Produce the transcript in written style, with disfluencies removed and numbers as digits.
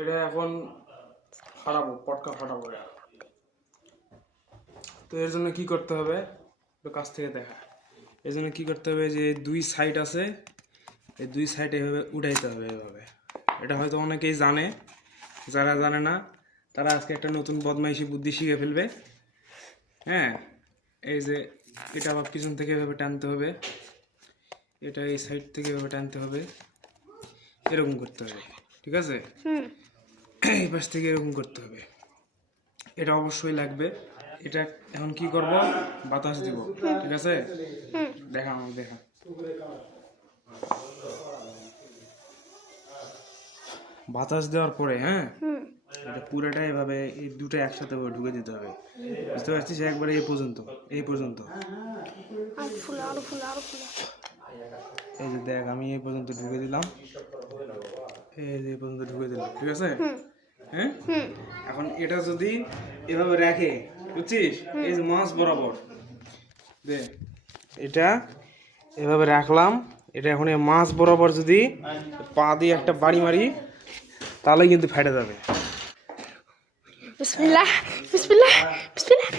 এটা এখন ফাটাবো, পটকা ফাটাবো। তো এর জন্য কি করতে হবে একটু কাছ থেকে দেখা। এর জন্য কি করতে হবে, যে দুই সাইড আছে, এই দুই সাইড এভাবে উঠাইতে হবে এভাবে। এটা হয়তো অনেকেই জানে, যারা জানে না তারা আজকে একটা নতুন বদমাইশি বুদ্ধি শিখে ফেলবে। হ্যাঁ, এই যে এটা আবার পিছন থেকে এভাবে টানতে হবে, এটা এই সাইড থেকে এভাবে টানতে হবে, এরকম করতে হবে, ঠিক আছে? এই পাশ থেকে এরকম করতে হবে, এটা অবশ্যই লাগবে। এটা এখন কি করব, বাতাস দিব, ঠিক আছে? দেখা আমাকে দেখা। বাতাস দেওয়ার পরে হ্যাঁ, এটা পুরোটা এভাবে এই দুটো একসাথে ঢুকে দিতে হবে, বুঝতে পারছিস? একবারে এই পর্যন্ত, এই পর্যন্ত। এই যে দেখ, আমি এই পর্যন্ত ঢুকে দিলাম, এই যে এই পর্যন্ত ঢুকে দিলাম, ঠিক আছে? হ্যাঁ, এখন এটা যদি এভাবে রাখে, বুঝছিস, এই যে মাছ বরাবর দে, এটা এভাবে রাখলাম, এটা এখন এই মাছ বরাবর যদি পা দিয়ে একটা বাড়ি মারি তাহলে কিন্তু ফেটে যাবে। বিসমিল্লাহ বিসমিল্লাহ বিসমিল্লাহ।